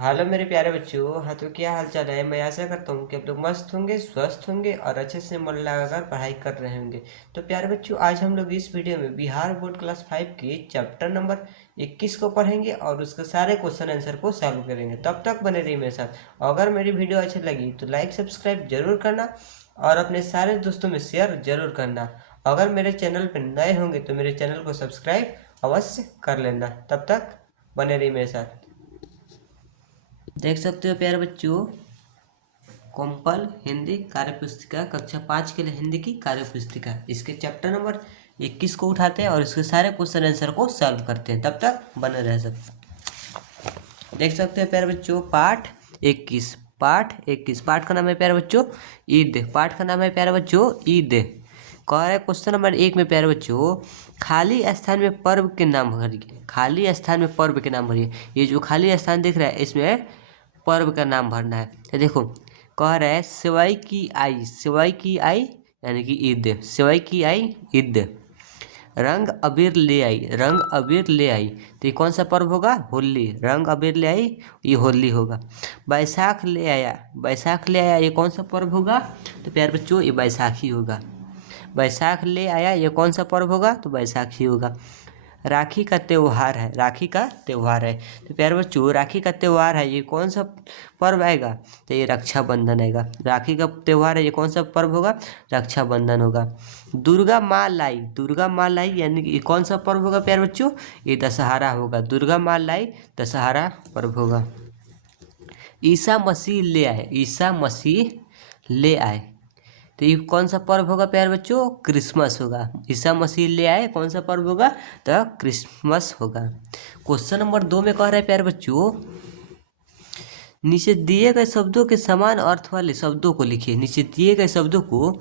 Hello मेरे प्यारे बच्चों। हाँ, तो क्या हाल चाल है। मैं आशा करता हूँ कि आप लोग मस्त होंगे, स्वस्थ होंगे और अच्छे से मन लगाकर पढ़ाई कर रहे होंगे। तो प्यारे बच्चों, आज हम लोग इस वीडियो में बिहार बोर्ड क्लास 5 के चैप्टर नंबर 21 को पढ़ेंगे और उसके सारे क्वेश्चन आंसर को सॉल्व करेंगे। तब तक बने रहिए मेरे साथ। अगर मेरी वीडियो अच्छी लगी तो लाइक सब्सक्राइब जरूर करना और अपने सारे दोस्तों में शेयर जरूर करना। अगर मेरे चैनल पर नए होंगे तो मेरे चैनल को सब्सक्राइब अवश्य कर लेना। तब तक बने रहिए मेरे साथ। देख सकते हो प्यारे बच्चों, कॉम्पल हिंदी कार्य पुस्तिका कक्षा 5 के लिए हिंदी की कार्य पुस्तिका, इसके चैप्टर नंबर 21 को उठाते हैं और इसके सारे क्वेश्चन आंसर को सॉल्व करते हैं। तब तक बने रह सकते। देख सकते हैं प्यारे बच्चों, पाठ 21। पाठ का नाम है प्यारे बच्चों ईद। पाठ का नाम है प्यारे बच्चों ईद। कह रहा है क्वेश्चन नंबर 1 में प्यारे बच्चों, खाली स्थान में पर्व के नाम भरिए। खाली स्थान में पर्व के नाम भरिए। ये जो खाली स्थान दिख रहा है इसमें पर्व का नाम भरना है। तो देखो, कह रहा है सेवई की आई यानी कि ईद। सेवई की आई ईद। रंग अबीर ले आई, रंग अबीर ले आई। तो ये कौन सा पर्व होगा? होली। रंग अबीर ले आई, ये होली होगा। बैसाख ले आया, बैसाख ले आया, ये कौन सा पर्व होगा? तो प्यारे बच्चों, ये बैसाखी होगा। बैसाख ले आया, ये कौन सा पर्व होगा? तो बैसाखी होगा। राखी का त्यौहार है, राखी का त्यौहार है। तो प्यारे बच्चों, राखी का त्यौहार है, ये कौन सा पर्व आएगा? तो ये रक्षाबंधन आएगा। राखी का त्यौहार है, ये कौन सा पर्व होगा? रक्षाबंधन होगा। दुर्गा माँ लाई, दुर्गा माँ लाई यानी कि ये कौन सा पर्व होगा प्यारे बच्चों? ये दशहरा होगा। दुर्गा माँ लाई दशहरा पर्व होगा। ईसा मसीह ले आए, ईसा मसीह ले आए। तो ये कौन सा पर्व होगा प्यारे बच्चों? क्रिसमस होगा। ईसा मसीह ले आए, कौन सा पर्व होगा? तो क्रिसमस होगा। क्वेश्चन नंबर 2 में कह रहा है प्यारे बच्चों, नीचे दिए गए शब्दों के समान अर्थ वाले शब्दों को लिखिए। नीचे दिए गए शब्दों को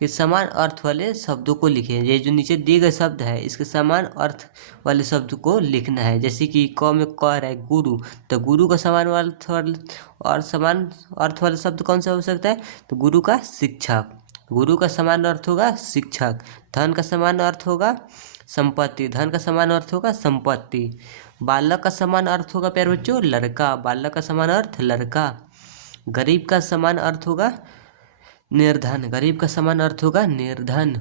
के समान अर्थ वाले शब्दों को लिखिए। ये जो नीचे दिए गए शब्द है इसके समान अर्थ वाले शब्द को लिखना है। जैसे कि क में कह रहा है गुरु, तो गुरु का समान अर्थ वाले और समान अर्थ वाला शब्द कौन सा हो सकता है? तो गुरु का शिक्षक। गुरु का समान अर्थ होगा शिक्षक। धन का समान अर्थ होगा संपत्ति, धन का समान अर्थ होगा संपत्ति। बालक का समान अर्थ होगा प्यारे बच्चों लड़का, बालक का समान अर्थ लड़का। गरीब का समान अर्थ होगा निर्धन, गरीब का समान अर्थ होगा निर्धन।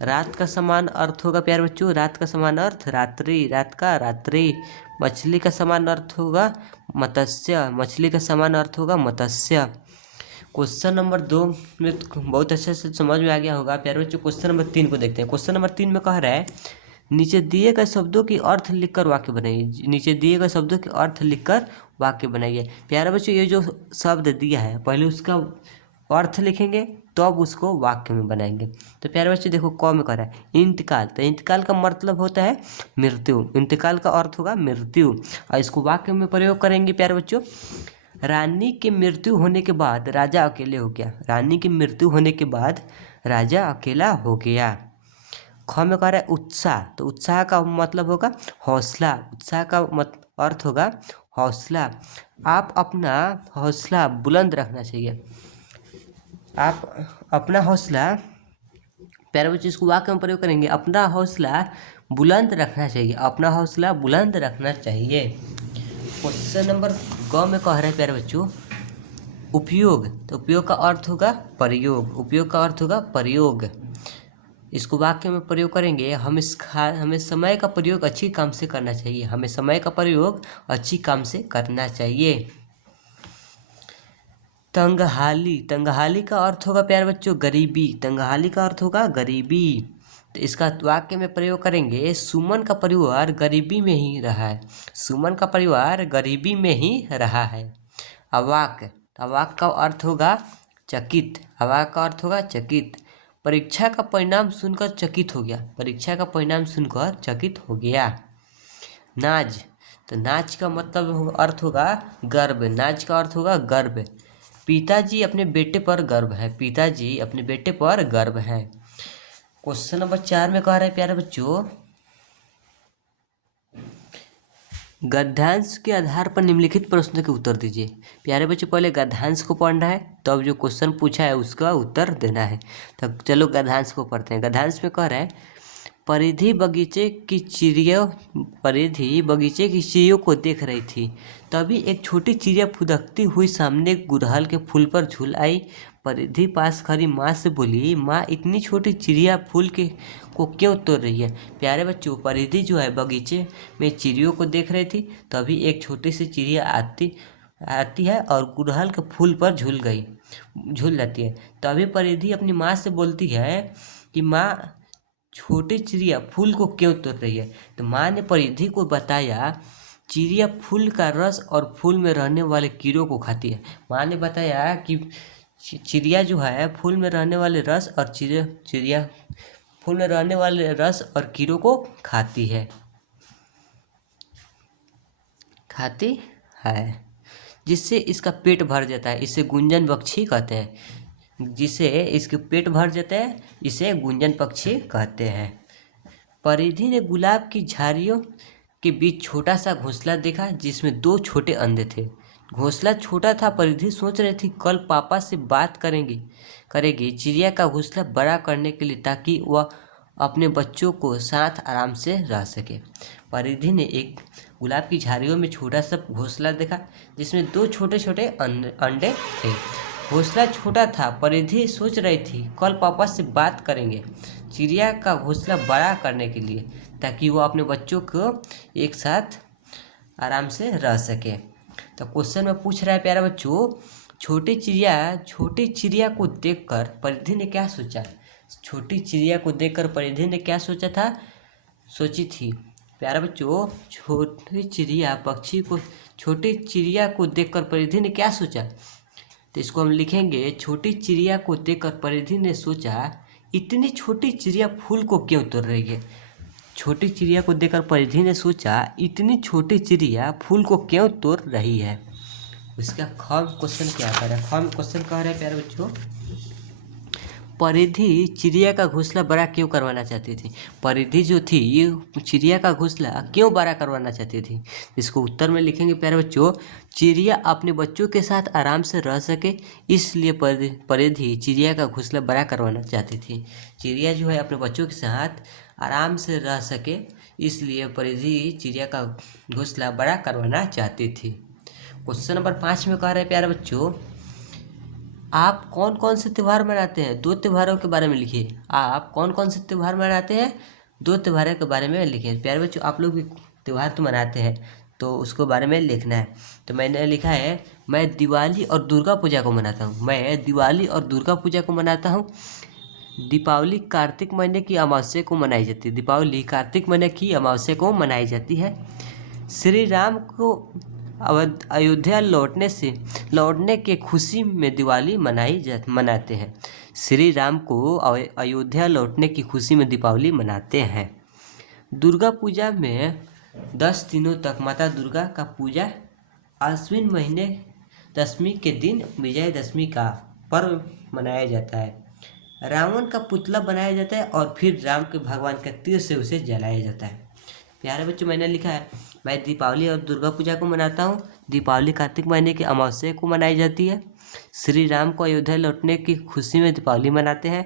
रात का समान अर्थ होगा प्यारे बच्चों, रात का समान अर्थ रात्रि, रात का रात्रि। मछली का समान अर्थ होगा मत्स्य, मछली का समान अर्थ होगा मत्स्य। क्वेश्चन नंबर 2 में बहुत अच्छे से समझ में आ गया होगा प्यारे बच्चों। क्वेश्चन नंबर 3 को देखते हैं। क्वेश्चन नंबर 3 में कह रहा है, नीचे दिए गए शब्दों की अर्थ लिखकर वाक्य बनाइए। नीचे दिए गए शब्दों के अर्थ लिखकर वाक्य बनाइए। प्यारे बच्चों, ये जो शब्द दिया है पहले उसका अर्थ लिखेंगे तो अब उसको वाक्य में बनाएंगे। तो प्यारे बच्चों देखो, क में कह रहा है इंतकाल। तो इंतकाल का मतलब होता है मृत्यु। इंतकाल का अर्थ होगा मृत्यु और इसको वाक्य में प्रयोग करेंगे प्यारे बच्चों। रानी की मृत्यु होने के बाद राजा अकेले हो गया। रानी की मृत्यु होने के बाद राजा अकेला हो गया। ख में कह रहा है उत्साह। तो उत्साह का मतलब होगा हौसला। उत्साह का अर्थ होगा हौसला। आप अपना हौसला बुलंद रखना चाहिए। आप अपना हौसला, प्यारे बच्चे इसको वाक्य में प्रयोग करेंगे, अपना हौसला बुलंद रखना चाहिए। अपना हौसला बुलंद रखना चाहिए। क्वेश्चन नंबर ग में कह रहे हैं प्यारे बच्चों उपयोग। तो उपयोग का अर्थ होगा प्रयोग, उपयोग का अर्थ होगा प्रयोग। इसको वाक्य में प्रयोग करेंगे, हमें समय का प्रयोग अच्छी काम से करना चाहिए। हमें समय का प्रयोग अच्छी काम से करना चाहिए। तंगहाली, तंगहाली का अर्थ होगा प्यारे बच्चों गरीबी। तंगहाली का अर्थ होगा गरीबी। तो इसका वाक्य में प्रयोग करेंगे, सुमन का परिवार गरीबी में ही रहा है। सुमन का परिवार गरीबी में ही रहा है। अवाक, अवाक का अर्थ होगा चकित। अवाक का अर्थ होगा चकित। परीक्षा का परिणाम सुनकर चकित हो गया। परीक्षा का परिणाम सुनकर चकित हो गया। नाज, तो नाज का मतलब अर्थ होगा गर्व। नाज का अर्थ होगा गर्व। पिताजी अपने बेटे पर गर्व है। पिताजी अपने बेटे पर गर्व है। क्वेश्चन नंबर 4 में कह रहे हैं प्यारे बच्चों, गद्यांश के आधार पर निम्नलिखित प्रश्नों के उत्तर दीजिए। प्यारे बच्चों, पहले गद्यांश को पढ़ना है तब जो क्वेश्चन पूछा है उसका उत्तर देना है। तो चलो गद्यांश को पढ़ते हैं। गद्यांश में कह रहा है, परिधि बगीचे की चिड़ियों को देख रही थी। तभी एक छोटी चिड़िया फुदकती हुई सामने गुड़हल के फूल पर झूल आई। परिधि पास खड़ी माँ से बोली, माँ इतनी छोटी चिड़िया फूल के को क्यों तोड़ रही है। प्यारे बच्चों, परिधि जो है बगीचे में चिड़ियों को देख रही थी। तभी एक छोटी सी चिड़िया आती है और गुड़हल के फूल पर झूल जाती है। तभी परिधि अपनी माँ से बोलती है कि माँ छोटी चिड़िया फूल को क्यों तोड़ रही है। तो माँ ने परिधि को बताया, चिड़िया फूल का रस और फूल में रहने वाले कीड़ों को खाती है। माँ ने बताया कि चिड़िया जो है फूल में रहने वाले रस और चिड़िया फूल में रहने वाले रस और कीड़ों को खाती है जिससे इसका पेट भर जाता है। इसे गुंजन पक्षी कहते हैं। जिसे इसके पेट भर जाता है इसे गुंजन पक्षी कहते हैं। परिधि ने गुलाब की झाड़ियों के बीच छोटा सा घोंसला देखा जिसमें 2 छोटे अंडे थे। घोंसला छोटा था। परिधि सोच रही थी कल पापा से बात करेगी चिड़िया का घोंसला बड़ा करने के लिए, ताकि वह अपने बच्चों को साथ आराम से रह सके। परिधि ने एक गुलाब की झाड़ियों में छोटा सा घोंसला देखा जिसमें 2 छोटे छोटे अंडे थे। घोंसला छोटा था। परिधि सोच रही थी कल पापा से बात करेंगे चिड़िया का घोंसला बड़ा करने के लिए, ताकि वो अपने बच्चों को एक साथ आराम से रह सके। तो क्वेश्चन में पूछ रहा है प्यारे बच्चों, छोटी चिड़िया को देखकर परिधि ने क्या सोचा। छोटी चिड़िया को देखकर परिधि ने क्या सोची थी प्यारे बच्चों। छोटी चिड़िया को देखकर परिधि ने क्या सोचा। तो इसको हम लिखेंगे, छोटी चिड़िया को देखकर परिधि ने सोचा, इतनी छोटी चिड़िया फूल को क्यों तोड़ रही है। छोटी चिड़िया को देखकर परिधि ने सोचा, इतनी छोटी चिड़िया फूल को क्यों तोड़ रही है। इसका ख क्वेश्चन क्या कर रहा है। ख क्वेश्चन कह रहा है प्यारे बच्चों, परिधि चिड़िया का घोंसला बड़ा क्यों करवाना चाहती थी। परिधि जो थी ये चिड़िया का घोंसला क्यों बड़ा करवाना चाहती थी। इसको उत्तर में लिखेंगे प्यारे बच्चों, चिड़िया अपने बच्चों के साथ आराम से रह सके इसलिए परिधि चिड़िया का घोंसला बड़ा करवाना चाहती थी। चिड़िया जो है अपने बच्चों के साथ आराम से रह सके इसलिए परिधि चिड़िया का घोंसला बड़ा करवाना चाहती थी। क्वेश्चन नंबर 5 में कह रहे हैं प्यारे बच्चों, आप कौन कौन से त्यौहार मनाते हैं। 2 त्योहारों के बारे में लिखिए। आप कौन कौन से त्यौहार मनाते हैं, 2 त्योहारों के बारे में लिखिए। प्यारे बच्चों, आप लोग भी त्यौहार तो मनाते हैं तो उसको बारे में लिखना है। तो मैंने लिखा है, मैं दिवाली और दुर्गा पूजा को मनाता हूँ। मैं दिवाली और दुर्गा पूजा को मनाता हूँ। दीपावली कार्तिक महीने की अमावस्या को मनाई जाती है। दीपावली कार्तिक महीने की अमावस्या को मनाई जाती है। श्री राम को अयोध्या लौटने के खुशी में दिवाली मनाते हैं। श्री राम को अयोध्या लौटने की खुशी में दीपावली मनाते हैं। दुर्गा पूजा में 10 दिनों तक माता दुर्गा का पूजा आश्विन महीने दशमी के दिन विजयदशमी का पर्व मनाया जाता है। रावण का पुतला बनाया जाता है और फिर राम के भगवान के तीर से उसे जलाया जाता है। प्यारे बच्चों, मैंने लिखा है, मैं दीपावली और दुर्गा पूजा को मनाता हूँ। दीपावली कार्तिक महीने की अमावस्या को मनाई जाती है। श्री राम को अयोध्या लौटने की खुशी में दीपावली मनाते हैं।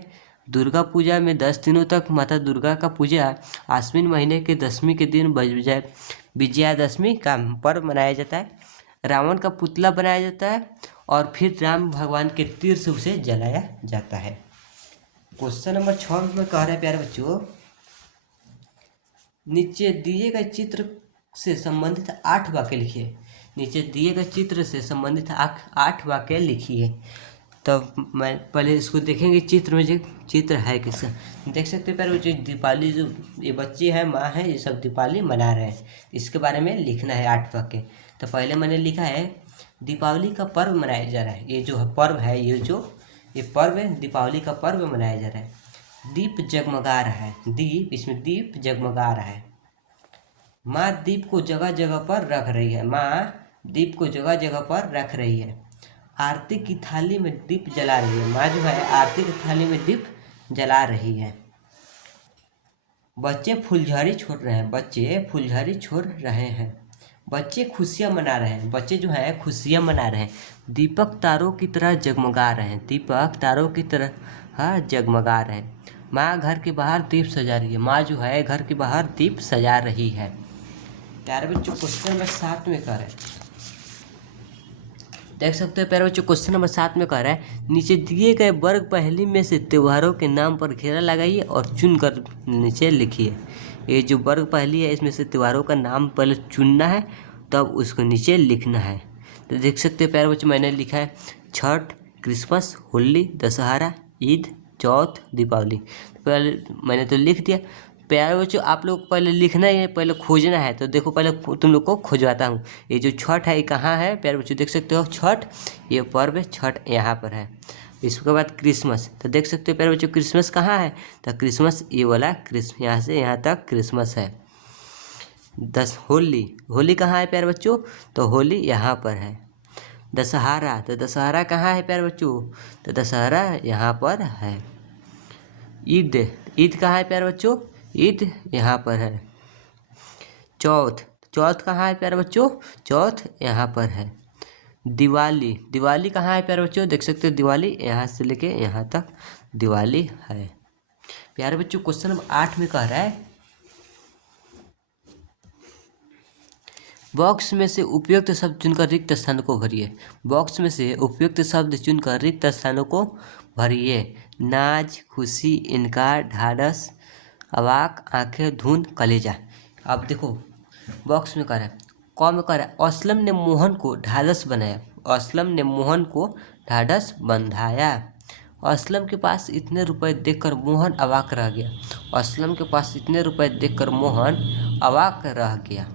दुर्गा पूजा में 10 दिनों तक माता दुर्गा का पूजा आश्विन महीने के दशमी के दिन विजयादशमी का पर्व मनाया जाता है। रावण का पुतला बनाया जाता है और फिर राम भगवान के तीर से उसे जलाया जाता है। क्वेश्चन नंबर 6 में कह रहे हैं प्यारे बच्चों, नीचे दिए गए चित्र से संबंधित 8 वाक्य लिखिए। नीचे दिए गए चित्र से संबंधित 8 वाक्य लिखिए। तब मैं पहले इसको देखेंगे, चित्र में जो चित्र है किसका देख सकते हैं प्यारे बच्चों। दीपावली जो ये बच्चे हैं, माँ है, ये सब दीपावली मना रहे हैं, इसके बारे में लिखना है 8 वाक्य। तो पहले मैंने लिखा है, दीपावली का पर्व मनाया जा रहा है। ये जो पर्व है, ये पर्व है, दीपावली का पर्व मनाया जा रहा है। दीप जगमगा रहा है। दीप, इसमें दीप जगमगा रहा है। माँ दीप को जगह जगह पर रख रही है। माँ दीप को जगह जगह पर रख रही है। आरती की थाली में दीप जला रही है। माँ जो है आरती की थाली में दीप जला रही है। बच्चे फुलझड़ी छोड़ रहे हैं। बच्चे फुलझड़ी छोड़ रहे हैं। बच्चे खुशियाँ मना रहे हैं। बच्चे जो है खुशियाँ मना रहे हैं। दीपक तारों की तरह जगमगा रहे हैं। दीपक तारों की तरह जगमगा रहे हैं। माँ घर के बाहर दीप सजा रही है। माँ जो है घर के बाहर दीप सजा रही है। प्यारे बच्चों क्वेश्चन नंबर 7 में कह रहा है, देख सकते हो प्यारे बच्चों क्वेश्चन नंबर 7 में कह रहा है नीचे दिए गए वर्ग पहेली में से त्योहारों के नाम पर घेरा लगाइए और चुन कर नीचे लिखिए। ये जो वर्ग पहेली है इसमें से त्योहारों का नाम पहले चुनना है, तब उसको नीचे लिखना है। तो देख सकते हो प्यारे बच्चों मैंने लिखा है छठ, क्रिसमस, होली, दशहरा, ईद, चौथ, दीपावली। पहले मैंने तो लिख दिया। प्यारे बच्चों आप लोग पहले लिखना है, पहले खोजना है। तो देखो पहले तुम लोग को खोजवाता हूँ। ये जो छठ है ये कहाँ है प्यारे बच्चों, देख सकते हो छठ, ये पर्व छठ यहाँ पर है। इसके बाद क्रिसमस, तो देख सकते हो प्यारे बच्चों क्रिसमस कहाँ है, तो क्रिसमस ये वाला यहाँ से यहाँ तक क्रिसमस है। होली, होली कहाँ है प्यारे बच्चों, तो होली यहाँ पर है। दशहरा, तो दशहरा कहाँ है प्यारे बच्चों, तो दशहरा यहाँ पर है। ईद, ईद कहाँ है प्यारे बच्चों, ईद यहाँ पर है। चौथ, चौथ कहाँ है प्यारे बच्चों, चौथ यहाँ पर है। दिवाली, दिवाली कहाँ है प्यारे बच्चों, देख सकते हो दिवाली यहाँ से लेके यहाँ तक दिवाली है। प्यारे बच्चों क्वेश्चन नंबर 8 में कह रहा है बॉक्स में से उपयुक्त शब्द चुनकर रिक्त स्थानों को भरिए। बॉक्स में से उपयुक्त शब्द चुनकर रिक्त स्थानों को भरिए। नाज, खुशी, इनकार, ढाढ़स, अवाक, आंखें, धुंध, कलेजा। अब देखो बॉक्स में कह रहा है, कौन में कह रहा है असलम ने मोहन को ढाढ़स बनाया। असलम ने मोहन को ढाढ़स बंधाया। असलम के पास इतने रुपए देखकर मोहन अवाक रह गया। असलम के पास इतने रुपए देखकर मोहन अवाक रह गया।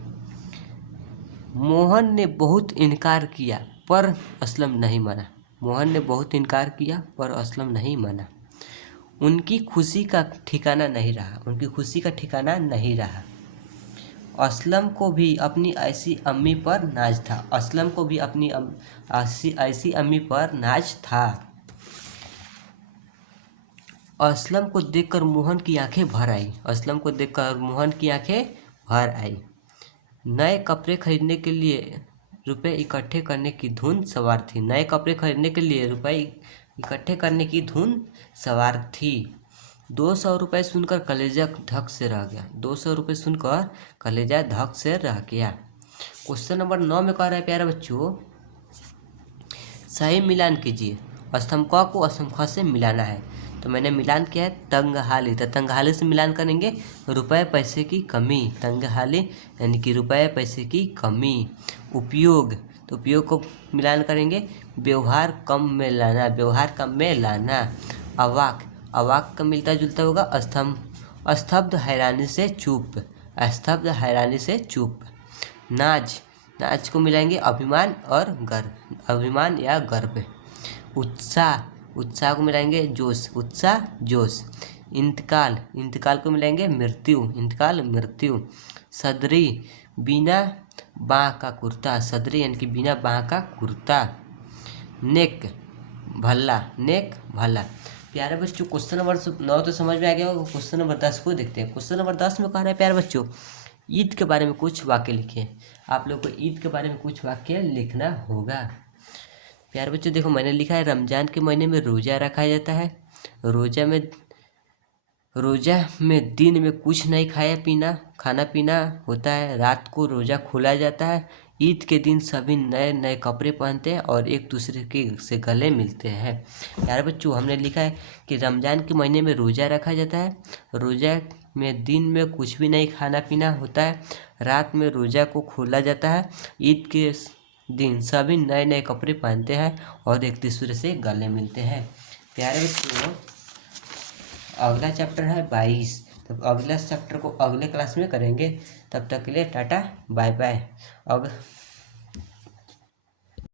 मोहन ने बहुत इनकार किया पर असलम नहीं माना। मोहन ने बहुत इनकार किया पर असलम नहीं माना। उनकी खुशी का ठिकाना नहीं रहा। उनकी खुशी का ठिकाना नहीं रहा। असलम को भी अपनी ऐसी अम्मी पर नाज था। असलम को भी अपनी ऐसी अम्मी पर नाज था। असलम को देखकर मोहन की आंखें भर आई। असलम को देखकर मोहन की आंखें भर आई। नए कपड़े खरीदने के लिए रुपए इकट्ठे करने की धुन सवार थी। नए कपड़े खरीदने के लिए रुपए इकट्ठे करने की धुन सवार थी। 200 रुपये सुनकर कलेजा धक से रह गया। 200 रुपये सुनकर कलेजा धक से रह गया। क्वेश्चन नंबर 9 में कह रहा है प्यारे बच्चों सही मिलान कीजिए। स्तंभ क को स्तंभ ख से मिलाना है। तो मैंने मिलान किया है तंगहाली। तो तंगहाली से मिलान करेंगे रुपए पैसे की कमी। तंगहाली यानी कि रुपए पैसे की कमी। उपयोग, तो उपयोग को मिलान करेंगे व्यवहार कम में लाना। व्यवहार कम में लाना। अवाक, अवाक का मिलता जुलता होगा स्तंभ। स्तब्ध हैरानी से चुप। स्तब्ध हैरानी से चुप। नाज, नाज को मिलाएंगे अभिमान और गर्व। अभिमान या गर्व। उत्साह, उत्साह को मिलाएंगे जोश। उत्साह जोश। इंतकाल, इंतकाल को मिलाएंगे मृत्यु। इंतकाल मृत्यु। सदरी, बिना बाँह का कुर्ता। सदरी यानी कि बिना बाँह का कुर्ता। नेक, भला। नेक भला। प्यारे बच्चों क्वेश्चन नंबर 9 तो समझ में आ गया होगा। क्वेश्चन नंबर 10 को देखते हैं। क्वेश्चन नंबर 10 में कह रहा है प्यारे बच्चों ईद के बारे में कुछ वाक्य लिखिए। आप लोग को ईद के बारे में कुछ वाक्य लिखना होगा। प्यारे बच्चों देखो मैंने लिखा है रमज़ान के महीने में रोज़ा रखा जाता है। रोज़ा में दिन में कुछ नहीं खाना पीना होता है। रात को रोज़ा खोला जाता है। ईद के दिन सभी नए नए कपड़े पहनते हैं और एक दूसरे के से गले मिलते हैं। प्यारे बच्चों हमने लिखा है कि रमज़ान के महीने में रोज़ा रखा जाता है। रोज़ा में दिन में कुछ भी नहीं खाना पीना होता है। रात में रोज़ा को खोला जाता है। ईद के दिन सभी नए नए कपड़े पहनते हैं और एक दूसरे से गले मिलते हैं। प्यारे बच्चों अगला चैप्टर है 22। तो अगला चैप्टर को अगले क्लास में करेंगे। तब तक के लिए टाटा बाय बाय। अब